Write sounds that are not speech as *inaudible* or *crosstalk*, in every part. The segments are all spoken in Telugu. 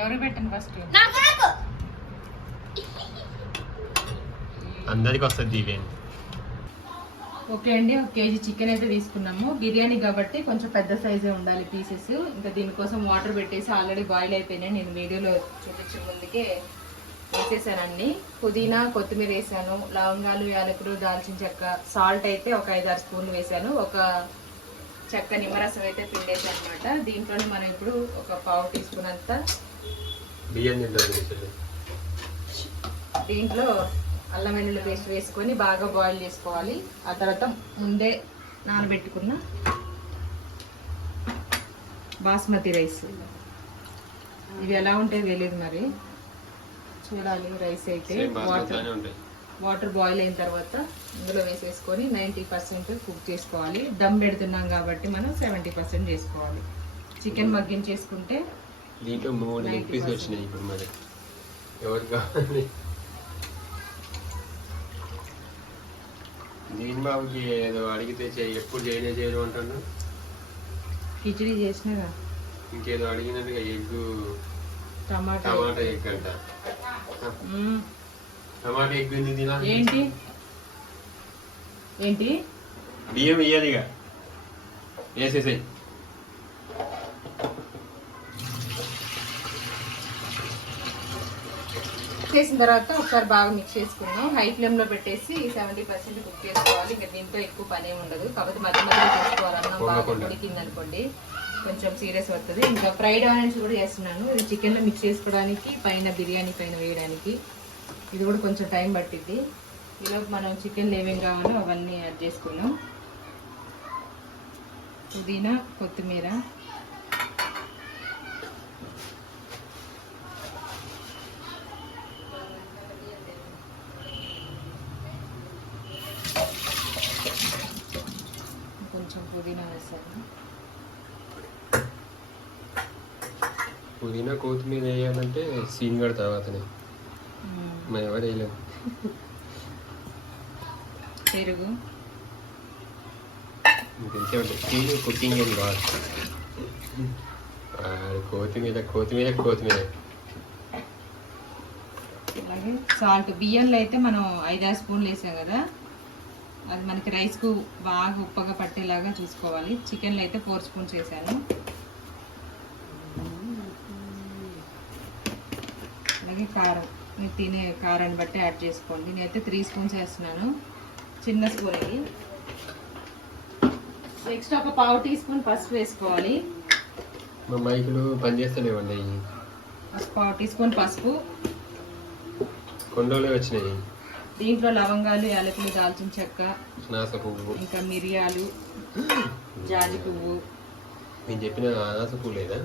ఎవరు పెట్టండి ఫస్ట్ అందరికి వస్తుంది ఓకే అండి ఒక కేజీ చికెన్ అయితే తీసుకున్నాము. బిర్యానీ కాబట్టి కొంచెం పెద్ద సైజే ఉండాలి పీసెస్ ఇంకా దీనికోసం వాటర్ పెట్టేసి ఆల్రెడీ బాయిల్ అయిపోయినాయి. నేను వీడియోలో చూపించే ముందుకే వేసేసానండి. పుదీనా కొత్తిమీర వేసాను. లవంగాలు యాలకులు దాల్చిన చెక్క సాల్ట్ అయితే ఒక ఐదు ఆరు స్పూన్లు వేసాను. ఒక చెక్క నిమ్మరసం అయితే పిండేసాను అనమాట దీంట్లోనే మనం ఇప్పుడు ఒక పావు టీ స్పూన్ అంతా బియ్యం తింటారు దీంట్లో అల్లం వెల్లుల్లి పేస్ట్ వేసుకొని బాగా బాయిల్ చేసుకోవాలి. ఆ తర్వాత ముందే నానబెట్టుకున్న బాస్మతి రైస్. ఇవి ఎలా ఉంటాయో తెలియదు మరి. చూడాలి రైస్ అయితే వాటర్. ఉంటాయి. వాటర్ బాయిల్ అయిన తర్వాత ఇందులో వేసేసుకొని నైంటీ పర్సెంట్ కుక్ చేసుకోవాలి. దమ్ పెడుతున్నాం కాబట్టి మనం సెవెంటీ పర్సెంట్ చేసుకోవాలి. చికెన్ మగ్గించేసుకుంటే దీంట్లో మూడు లెగ్ పీస్ వచ్చినాయి ఇప్పుడు మరి. ఎవరు కావాలి? దీని బాబుకి ఏదో అడిగితే ఎప్పుడు చేయనే చేయను అంటాను కిచిడి చేసినాగా ఇంకేదో అడిగినట్టుగా ఎగ్ టమాటా టమాటా ఎగ్. అంట. టమాటా ఎగ్ ఉంది తినా ఏంటి? ఏంటి? బియ్యం ఇయ్యాలి ఇక. వేసేసాయి. చేసిన తర్వాత ఒకసారి బాగా మిక్స్ చేసుకున్నాం హై ఫ్లేమ్లో పెట్టేసి సెవెంటీ పర్సెంట్ కుక్ చేసుకోవాలి. ఇంకా దీంతో ఎక్కువ పని ఉండదు. కాకపోతే మధ్య మధ్యలో చేసుకోవాలి. అన్నం బాగా. ఉడికింది అనుకోండి. కొంచెం సీరియస్ అవుతుంది ఇంకా ఫ్రైడ్ ఆనియన్స్ కూడా చేస్తున్నాను. ఇది చికెన్లో మిక్స్ చేసుకోవడానికి పైన బిర్యానీ పైన వేయడానికి. ఇది కూడా కొంచెం టైం పట్టింది ఇలా మనం చికెన్ ఏమేం కావాలో అవన్నీ యాడ్ చేసుకున్నాం. పుదీనా కొత్తిమీర. కొంచెం పుదీనా వేసాను. పుదీనా కొత్తిమీర వేయాలంటే సీన్ గడ తర్వాతనే మరి ఎవరు పెరుగు మీకు తెలిసే ఉంటుంది సీన్ కుకింగ్ ఏం కాదు కొత్తిమీర కొత్తిమీర కొత్తిమీర అలాగే. సాల్ట్ బియ్యంలో అయితే మనం ఐదారు స్పూన్లు వేసాం కదా. అది మనకి రైస్కు బాగా ఉప్పగా పట్టేలాగా చూసుకోవాలి. చికెన్లో అయితే ఫోర్ స్పూన్స్ వేసాను. అలాగే కారం. మీరు తినే కారాన్ని బట్టి యాడ్ చేసుకోండి. నేనైతే త్రీ స్పూన్స్ వేస్తున్నాను. చిన్న స్పూన్ ఇది. నెక్స్ట్ ఒక పావు టీ స్పూన్ పసుపు వేసుకోవాలి. మా మైకులు పనిచేస్తలేవండి. పావు టీ స్పూన్ పసుపు. కొండలే వచ్చినాయి. దీంట్లో లవంగాలు యాలకులు దాల్చిన చెక్క నాస పువ్వు ఇంకా మిరియాలు జాజి పువ్వు. నేను చెప్పిన అనాస పువ్వు లేదా?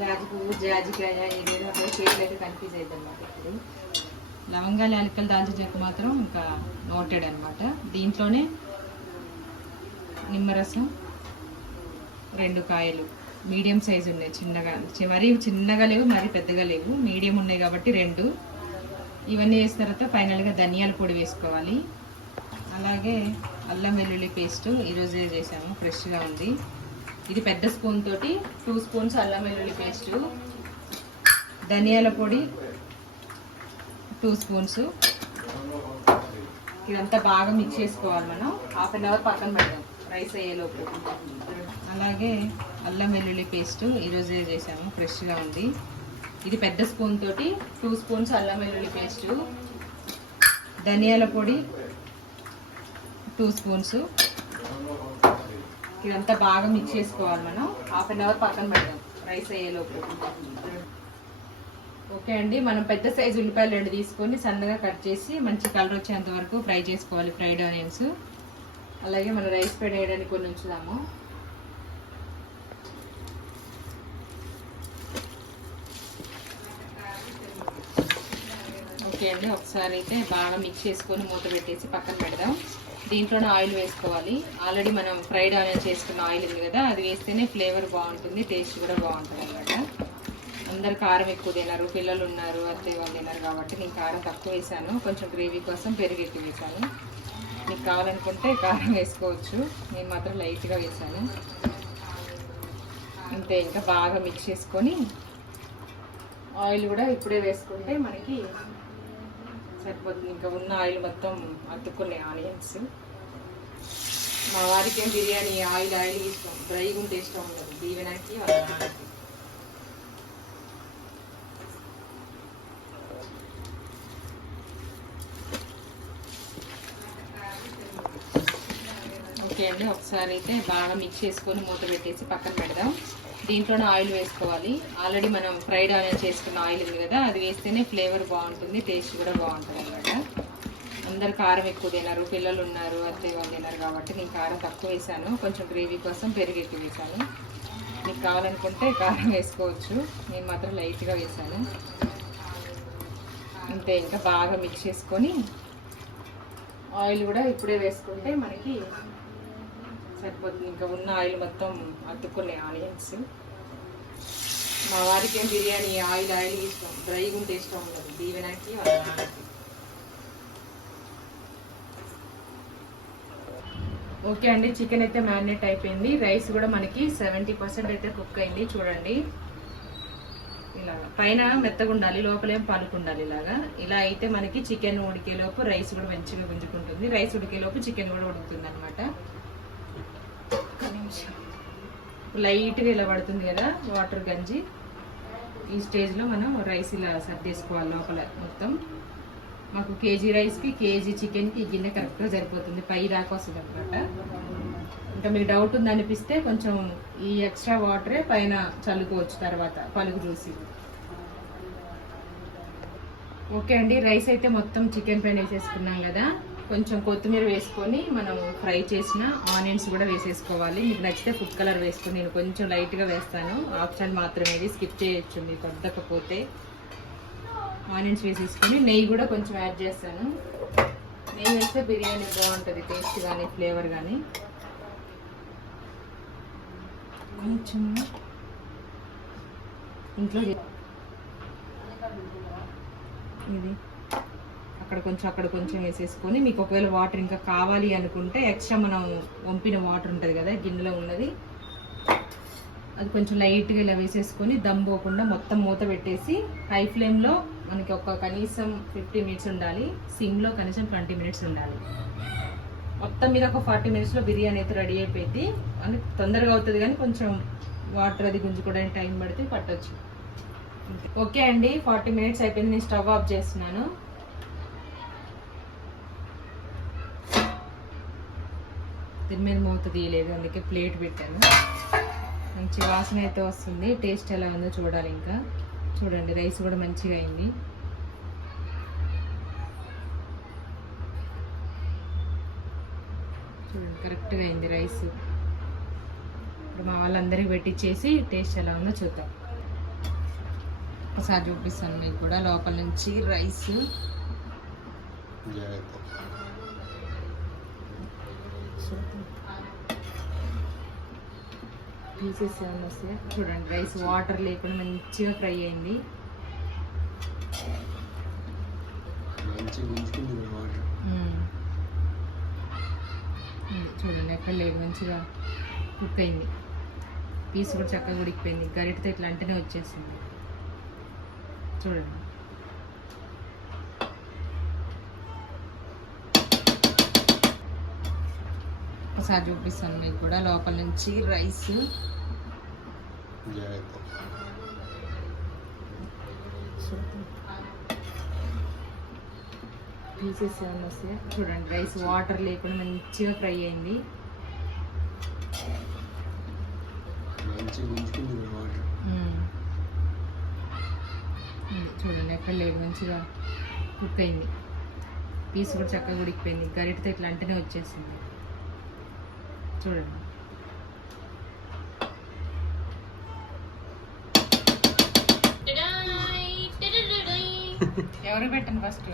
జాజి పువ్వు జాజికాయ ఏదైనా ఒక అయితే కన్ఫ్యూజ్ అవుతుంది అన్నమాట ఇప్పుడు. లవంగాలు యాలకలు దాల్చిన చెక్క మాత్రం ఇంకా నోటెడ్ అనమాట దీంట్లోనే నిమ్మరసం రెండు కాయలు. మీడియం సైజు ఉన్నాయి చిన్నగా. మరీ చిన్నగా లేవు మరీ పెద్దగా లేవు. మీడియం ఉన్నాయి కాబట్టి రెండు. ఇవన్నీ వేసిన తర్వాత ఫైనల్గా ధనియాల పొడి వేసుకోవాలి. అలాగే అల్లం వెల్లుల్లి పేస్ట్ ఈరోజే చేసాము ఫ్రెష్గా ఉంది. ఇది పెద్ద స్పూన్ తోటి టూ స్పూన్స్ అల్లం వెల్లుల్లి పేస్ట్ ధనియాల పొడి టూ స్పూన్స్. ఇదంతా బాగా మిక్స్ చేసుకోవాలి మనం. హాఫ్ అన్ అవర్ పక్కన పెడదాం రైస్ అయ్యేలోపు. అలాగే అల్లం వెల్లుల్లి పేస్ట్ ఈరోజే చేసాము ఫ్రెష్గా ఉంది. ఇది పెద్ద స్పూన్ తోటి టూ స్పూన్స్ అల్లం వెల్లుల్లి పేస్ట్ ధనియాల పొడి టూ స్పూన్స్. ఇదంతా బాగా మిక్స్ చేసుకోవాలి మనం. హాఫ్ అన్ అవర్ పక్కన పెడదాం. రైస్ అయ్యేలోపు ఓకే అండి. మనం పెద్ద సైజు ఉల్లిపాయలు రెండు తీసుకొని సన్నగా కట్ చేసి మంచి కలర్ వచ్చేంత వరకు ఫ్రై చేసుకోవాలి ఫ్రైడ్ ఆనియన్స్ అలాగే మనం రైస్ వేయడానికి కొన్ని ఉంచుదాము. ఓకే అండి ఒకసారి అయితే బాగా మిక్స్ చేసుకొని మూత పెట్టేసి పక్కన పెడదాం. దీంట్లోనే ఆయిల్ వేసుకోవాలి. ఆల్రెడీ మనం ఫ్రైడ్ ఆనియన్స్ చేసుకున్న ఆయిల్ ఉంది కదా అది వేస్తేనే ఫ్లేవర్ బాగుంటుంది టేస్ట్ కూడా బాగుంటుంది అనమాట అందరు కారం ఎక్కువ తినరు పిల్లలు ఉన్నారు అత్తయ్య వాళ్ళు తినరు కాబట్టి నేను కారం తక్కువ వేసాను. కొంచెం గ్రేవీ కోసం పెరుగు ఎక్కువ వేసాను. మీకు కావాలనుకుంటే కారం వేసుకోవచ్చు. నేను మాత్రం లైట్గా వేసాను. అంతే ఇంకా బాగా మిక్స్ చేసుకొని ఆయిల్ కూడా ఇప్పుడే వేసుకుంటే మనకి సరిపోతుంది. ఇంకా ఉన్న ఆయిల్ మొత్తం అతుక్కున్నాయి ఆనియన్స్. మా వారికి ఏం బిర్యానీ ఆయిల్ ఆయిల్ ఇష్టం? డ్రై ఉంటే ఇష్టం ఉండదు. దీవెనకి ఓకే అండి. ఒకసారి అయితే బాగా మిక్స్ చేసుకొని మూత పెట్టేసి పక్కన పెడదాం. దీంట్లోనే ఆయిల్ వేసుకోవాలి. ఆల్రెడీ మనం ఫ్రైడ్ ఆనియన్ చేసుకున్న ఆయిల్ ఉంది కదా అది వేస్తేనే ఫ్లేవర్ బాగుంటుంది టేస్ట్ కూడా బాగుంటుంది అనమాట అందరు కారం ఎక్కువ తినరు పిల్లలు ఉన్నారు అత్తయ్య వాళ్ళు తినరు కాబట్టి నేను కారం తక్కువ వేసాను. కొంచెం గ్రేవీ కోసం పెరుగు ఎక్కువ వేసాను. మీకు కావాలనుకుంటే కారం వేసుకోవచ్చు. నేను మాత్రం లైట్గా వేసాను. అంతే ఇంకా బాగా మిక్స్ చేసుకొని ఆయిల్ కూడా ఇప్పుడే వేసుకుంటే మనకి సరిపోతుంది. ఇంకా ఉన్న ఆయిల్ మొత్తం అతుక్కున్నాయి ఆనియన్స్. మా వారికి ఏం బిర్యానీ ఆయిల్ ఆయిల్ ఇష్టం? డ్రైగా ఉంటే ఇష్టం ఉండదు. దీవెనకి ఓకే అండి చికెన్ అయితే మ్యారినేట్ అయిపోయింది. రైస్ కూడా మనకి సెవెంటీ పర్సెంట్ అయితే కుక్ అయింది. చూడండి. ఇలాగా పైన మెత్తగా ఉండాలి లోపలేం పలుకుండాలి ఇలాగా. ఇలా అయితే మనకి చికెన్ ఉడికేలోపు రైస్ కూడా మంచిగా గుంజుకుంటుంది. రైస్ ఉడికేలోపు చికెన్ కూడా ఉడుకుతుంది అనమాట లైట్గా ఇలా పడుతుంది కదా వాటర్ గంజి. ఈ స్టేజ్లో మనం రైస్ ఇలా సర్దేసుకోవాలి లోపల మొత్తం. మాకు కేజీ రైస్కి కేజీ చికెన్కి ఈ గిన్నె కరెక్ట్గా సరిపోతుంది. పై దాకా వస్తుంది అనమాట ఇంకా మీకు డౌట్ ఉందనిపిస్తే కొంచెం ఈ ఎక్స్ట్రా వాటరే పైన చల్లుకోవచ్చు తర్వాత పలుగు చూసి. ఓకే అండి రైస్ అయితే మొత్తం చికెన్ పైన వేసేసుకున్నాం కదా. కొంచెం కొత్తిమీర వేసుకొని మనం ఫ్రై చేసిన ఆనియన్స్ కూడా వేసేసుకోవాలి. మీకు నచ్చితే ఫుడ్ కలర్ వేసుకొని నేను కొంచెం లైట్గా వేస్తాను. ఆప్షన్ మాత్రమే ఇది. స్కిప్ చేయొచ్చు మీకు వద్దకపోతే ఆనియన్స్ వేసేసుకొని నెయ్యి కూడా కొంచెం యాడ్ చేస్తాను. నెయ్యి వేస్తే బిర్యానీ బాగుంటుంది టేస్ట్ కానీ ఫ్లేవర్ కానీ కొంచెం ఇంట్లో ఇది. అక్కడ కొంచెం అక్కడ కొంచెం వేసేసుకొని మీకు ఒకవేళ వాటర్ ఇంకా కావాలి అనుకుంటే ఎక్స్ట్రా మనం వంపిన వాటర్ ఉంటుంది కదా గిన్నెలో ఉన్నది. అది కొంచెం లైట్గా ఇలా వేసేసుకొని దమ్ పోకుండా మొత్తం మూత పెట్టేసి హై ఫ్లేమ్లో మనకి ఒక కనీసం ఫిఫ్టీ మినిట్స్ ఉండాలి. సిమ్లో కనీసం ట్వంటీ మినిట్స్ ఉండాలి. మొత్తం మీద ఒక ఫార్టీ మినిట్స్లో బిర్యానీ అయితే రెడీ అయిపోయింది. అని తొందరగా అవుతుంది కానీ కొంచెం వాటర్ అది గుంజుకోవడానికి టైం పడితే పట్టొచ్చు. ఓకే అండి ఫార్టీ మినిట్స్ అయిపోయింది నేను స్టవ్ ఆఫ్ చేస్తున్నాను. దీని మీద మూత తీయలేదు అందుకే ప్లేట్ పెట్టాను. మంచి వాసన అయితే వస్తుంది. టేస్ట్ ఎలా ఉందో చూడాలి ఇంకా. చూడండి రైస్ కూడా మంచిగా అయింది. చూడండి కరెక్ట్గా అయింది రైస్. ఇప్పుడు మా వాళ్ళందరికీ పెట్టించేసి టేస్ట్ ఎలా ఉందో చూద్దాం. ఒకసారి చూపిస్తాను మీకు కూడా లోపల నుంచి రైస్. పీసెస్ ఏమైనా వస్తాయి? చూడండి రైస్ వాటర్ లేకుండా మంచిగా ఫ్రై అయింది. చూడండి ఎక్కడ లేదు మంచిగా కుక్ అయింది. పీస్ కూడా చక్కగా ఉడికిపోయింది. గరిటతో ఇట్లా అంటేనే వచ్చేసింది. చూడండి. ఒకసారి చూపిస్తాను మీకు కూడా. లోపల నుంచి రైస్. పీసెస్ ఏమైనా వస్తాయి చూడండి రైస్. వాటర్ లేకుండా మంచిగా ఫ్రై అయింది. వాటర్ చూడండి ఎక్కడ లేదు మంచిగా కుక్ అయింది. పీస్ కూడా చక్కగా ఉడికిపోయింది. గరిటతో ఇట్లా అంటేనే వచ్చేసింది. చూడండి. ఎవరు పెట్టండి ఫస్ట్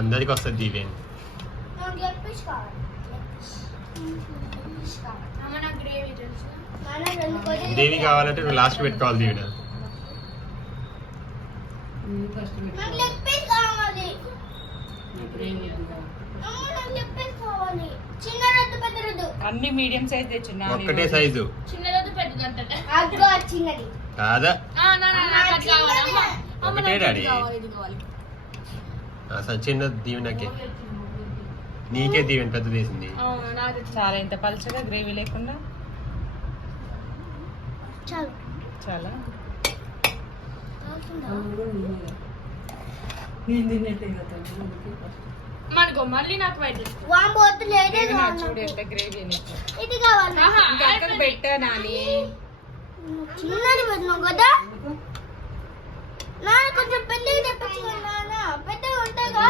అందరికి వస్తుంది దివ్యాని దేవి కావాలంటే నువ్వు లాస్ట్ పెట్టుకోవాలి దీవిన. ఫస్ట్ చిన్న రద్దు పెద్ద రద్దు అన్ని మీడియం సైజ్ తెచ్చున్నా ఒక్కటే సైజు. చిన్నదొద్దు పెద్దదంటే వచ్చింది కాదా? ఒకటే డాడీ. దీవెనకే. నీకే దీవెన పెద్ద తీసింది. చాలా ఇంత పలుచగా గ్రేవీ లేకుండా? చాలు. చాలా. మనకో మళ్ళీ నాకు వైట్ వామ్ పోతు లేదే ఇది నా చూడు ఎంత గ్రేవీ ఇది కావాలి? ఇంకా అక్కడ పెట్టా నాని. చిన్నది పెట్టినావు కదా? నాన్న కొంచెం పెద్దది తెప్పించు నాన్న. పెద్దగా ఉంటాగా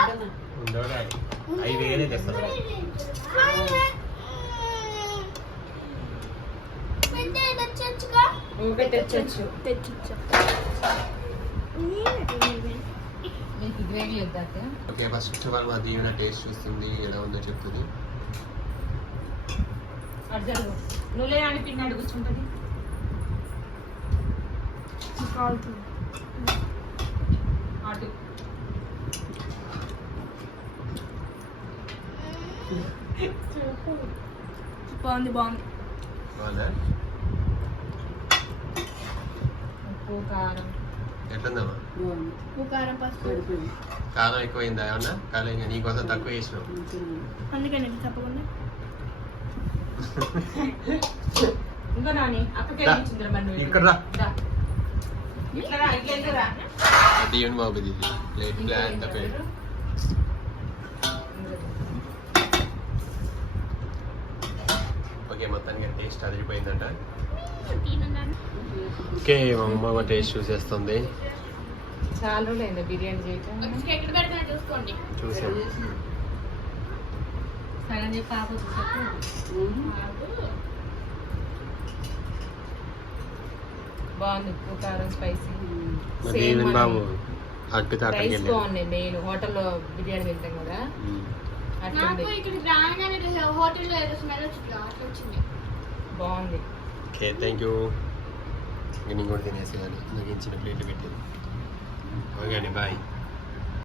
తెచ్చొచ్చుగా తెచ్చొచ్చు. తెచ్చిచ్చా ఓకే ఫస్ట్ ఆఫ్ ఆల్ మా దీవెన టేస్ట్ చూస్తుంది ఎలా ఉందో చెప్తుంది. అటు. బాగుంది బాగుంది. బాగుందా? ఉప్పు కారం. ఎట్లుందమ్మా? కారం ఎక్కువైందా ఏమన్నా? కాలం ఇంకా నీకోసం తక్కువ చేసినావు *laughs* ఇక్కడ దీవెన బాబు ఇది. ప్లేట్ ప్లాన్ ప్లేట్ ఓకే మొత్తానికి టేస్ట్ అదిరిపోయిందంట. ఓకే మా అమ్మ టేస్ట్ చూసేస్తుంది. చాలా రోజులైంది బిర్యానీ చేయటం. చూసుకోండి. చూసాం. సగం చెప్పి ఆపోజిట్ బాగుంది ఉప్పు కారం స్పైసీ. బాబు రైస్ బాగున్నాయి మెయిన్. హోటల్లో బిర్యానీ తింటాం కదా. బాగుంది. ఓకే థ్యాంక్ యూ ఇంకా నేను కూడా తినేసి కానీ నాకు ఇచ్చిన ప్లేట్లు పెట్టి ఓకే అండి బాయ్